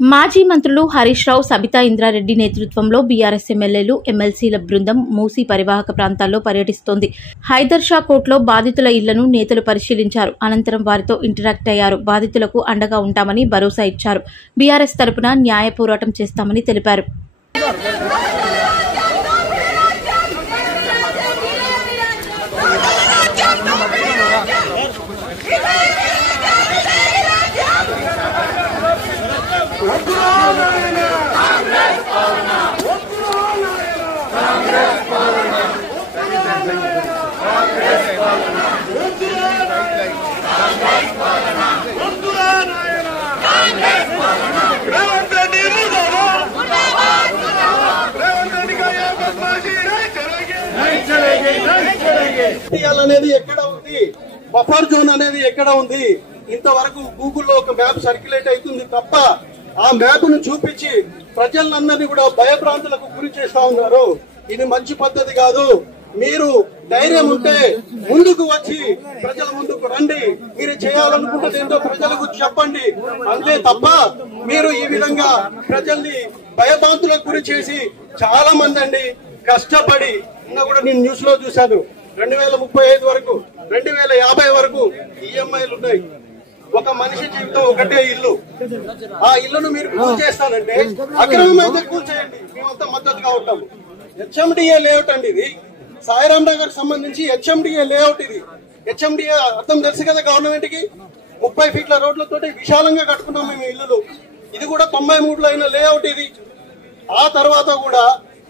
మాజీ మంత్రులు హరీష్ రావు, సబితా ఇంద్రారెడ్డి నేతృత్వంలో బీఆర్ఎస్ ఎమ్మెల్యేలు, ఎమ్మెల్సీల బృందం మూసీ పరివాహక ప్రాంతాల్లో పర్యటిస్తోంది. హైదర్ షా కోర్టులో బాధితుల ఇళ్లను నేతలు పరిశీలించారు. అనంతరం వారితో ఇంటరాక్ట్ అయ్యారు. బాధితులకు అండగా ఉంటామని భరోసా ఇచ్చారు. బీఆర్ఎస్ తరపున న్యాయ పోరాటం చేస్తామని తెలిపారు. అనేది ఎక్కడ ఉంది, బఫర్ జోన్ అనేది ఎక్కడ ఉంది, ఇంతవరకు గూగుల్లో ఒక మ్యాప్ సర్క్యులేట్ అవుతుంది తప్ప ఆ మ్యాప్ ను చూపించి ప్రజలందరినీ కూడా భయభ్రాంతులకు గురి చేస్తా ఉన్నారు. ఇది మంచి పద్ధతి కాదు. మీరు ధైర్యం ఉంటే ముందుకు వచ్చి ప్రజల ముందుకు రండి. మీరు చేయాలనుకుంటే ఏంటో ప్రజలకు చెప్పండి. అంతే తప్ప మీరు ఈ విధంగా ప్రజల్ని భయభ్రాంతులకు గురి చేసి చాలా మంది అండి కష్టపడి ఇంకా కూడా నేను న్యూస్ లో చూశాను 2035 వరకు 2050 వరకు ఈఎంఐలు ఉన్నాయి. ఒక మనిషి జీవితం ఒకటే ఇల్లు. ఆ ఇల్లును మీరు కూల్ చేస్తానంటే అక్రమం అయితే కూల్ చేయండి, మేమంతా మద్దతుగా ఉంటాము. హెచ్ఎండిఏ లేఅవుట్ అండి ఇది. సాయిరామ్ నగర్ సంబంధించి హెచ్ఎండిఏ లేఅవుట్ ఇది. హెచ్ఎండిఏ అర్థం తెలుసు కదా గవర్నమెంట్ కి. 30 ఫీట్ల రోడ్లతోటి విశాలంగా కట్టుకున్నాం మేము ఇల్లులు. ఇది కూడా 93లో అయిన లేఅవుట్ ఇది. ఆ తర్వాత కూడా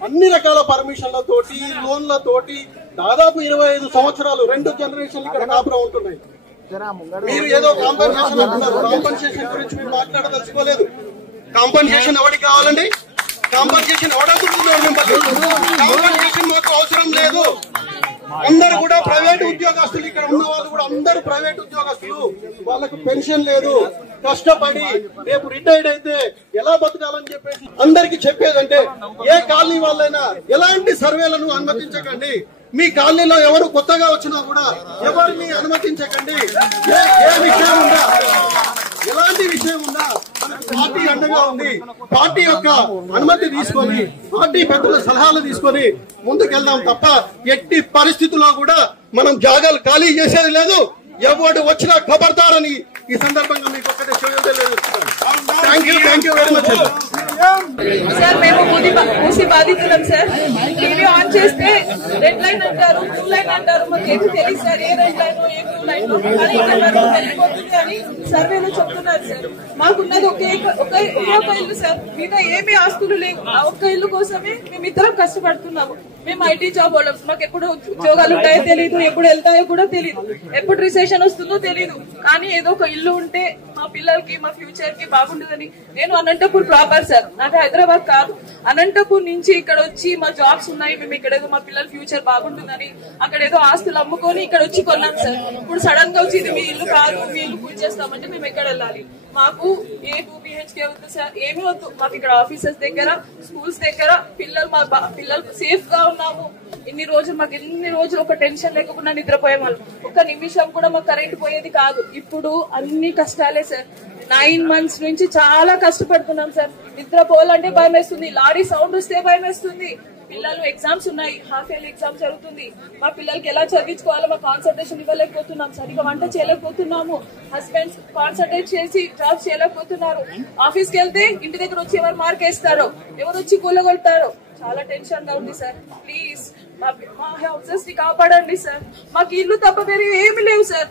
అన్ని రకాల పర్మిషన్లతోటి లోన్లతోటి దాదాపు 25 సంవత్సరాలు 2 జనరేషన్లు ఇక్కడ కాపురం ఉంటున్నాయి. మీరు ఏదో కాంపన్సేషన్ అంటున్నారు. కాంపన్సేషన్ గురించి మీరు మాట్లాడదలుచుకోలేదు. కాంపన్సేషన్ ఎవరికి కావాలండి? కాంపన్సేషన్ ఎవడనుకుంటున్నారు మిమ్మల్ని? కాంపన్సేషన్ మాకు అవసరం లేదు. అందరు కూడా ప్రైవేట్ ఉద్యోగస్తులు, ఇక్కడ ఉన్న వాళ్ళు కూడా అందరూ ప్రైవేట్ ఉద్యోగస్తులు. వాళ్ళకు పెన్షన్ లేదు. కష్టపడి రేపు రిటైర్డ్ అయితే ఎలా బతకాలని చెప్పేసి అందరికి చెప్పేదంటే ఏ కాలనీ వాళ్ళైనా ఎలాంటి సర్వేలను అనుమతించకండి. మీ కాలనీలో ఎవరు కొత్తగా వచ్చినా కూడా ఎవరిని అనుమతించకండి. ఏ విషయం ఉందా, ఎలాంటి విషయం ఉందా పార్టీ అండగా ఉంది. పార్టీ యొక్క అనుమతి తీసుకొని, పార్టీ పెద్దల సలహాలు తీసుకొని ముందుకెళ్దాం తప్ప ఎట్టి పరిస్థితుల్లో కూడా మనం జాగాలు ఖాళీ చేసేది లేదు. ఎవడు వచ్చినా ఖబర్దారని ఈ సందర్భంగా మీకు ఒక్కటే చేయలేదు. Thank you very much sir. మేము మూసి బాధితులం సార్. టీవీ ఆన్ చేస్తే రెడ్ లైన్ అంటారు, బ్లూ లైన్ అంటారు. మాకు ఏమి తెలియదు సార్, ఏ రెడ్ లైన్ ఏ బ్లూ లైన్ వెళ్ళిపోతుంది అని సర్వేలో చెప్తున్నారు సార్. మాకున్నది ఒక ఇల్లు సార్. మిగతా ఏమి ఆస్తులు లేవు. ఆ ఒక్క ఇల్లు కోసమే మేమిద్దరం కష్టపడుతున్నాము. మేము ఐటీ జాబ్ వాళ్ళం. మాకు ఎప్పుడు ఉద్యోగాలు ఉంటాయో తెలియదు, ఎప్పుడు వెళ్తాయో కూడా తెలియదు, ఎప్పుడు రిసెషన్ వస్తుందో తెలియదు. కానీ ఏదో ఒక ఇల్లు ఉంటే మా పిల్లలకి, మా ఫ్యూచర్ కి బాగుంటుందని. నేను అనంతపూర్ ప్రాపర్ సార్, నాకు హైదరాబాద్ కాదు. అనంతపూర్ నుంచి ఇక్కడ వచ్చి మా జాబ్స్ ఉన్నాయి, మేము ఇక్కడ ఏదో మా పిల్లల ఫ్యూచర్ బాగుంటుందని అక్కడ ఏదో ఆస్తులు అమ్ముకొని ఇక్కడ వచ్చి కొన్నాం సార్. ఇప్పుడు సడన్ గా వచ్చి ఇది మీ ఇల్లు కాదు, మీ ఇల్లు పూజ చేస్తామంటే మేము ఎక్కడ వెళ్ళాలి? మాకు ఏ 2 BHK వద్దు సార్, ఏమి వద్దు. మాకు ఇక్కడ ఆఫీసెస్ దగ్గర, స్కూల్స్ దగ్గర పిల్లలు, మా పిల్లలు సేఫ్ గా ఉన్నాము. ఇన్ని రోజులు ఒక టెన్షన్ లేకుండా నిద్రపోయే వాళ్ళు. ఒక్క నిమిషం కూడా మాకు కరెంట్ పోయేది కాదు. ఇప్పుడు అన్ని కష్టాలే సార్. 9 months నుంచి చాలా కష్టపడుతున్నాం సార్. నిద్రపోవాలంటే భయం వేస్తుంది. లారీ సౌండ్ వస్తే భయం వేస్తుంది. పిల్లలు ఎగ్జామ్స్ ఉన్నాయి, హాఫ్ ఇయర్లీ ఎగ్జామ్ జరుగుతుంది. మా పిల్లలకి ఎలా చదివించుకోవాలో మా కాన్సన్ట్రేషన్ ఇవ్వలేకపోతున్నాం సార్. ఇక వంట చేయలేకపోతున్నాము. హస్బెండ్స్ కాన్సన్ట్రేట్ చేసి జాబ్ చేయలేకపోతున్నారు. ఆఫీస్కి వెళ్తే ఇంటి దగ్గర వచ్చి ఎవరు మార్క్ వేస్తారో, ఎవరు వచ్చి కూలగొడతారో చాలా టెన్షన్ గా ఉంది సార్. ప్లీజ్ మా హౌసెస్ ని కాపాడండి సార్. మాకు ఇల్లు తప్ప వేరే ఏమి లేవు సార్.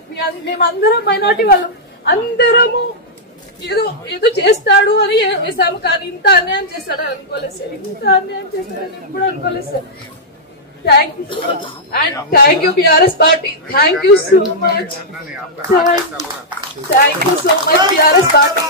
మేమందరం మైనార్టీ వాళ్ళం, అందరము ఏదో చేస్తాడు అని వేసాము. కానీ ఇంత అన్యాయం చేస్తాడని అనుకోలేదు సార్. ఇంత అన్యాయం చేస్తాడని ఎప్పుడు అనుకోలేదు sir. Thank you and thank you BRS party. Thank you so much. Thank you so much BRS party.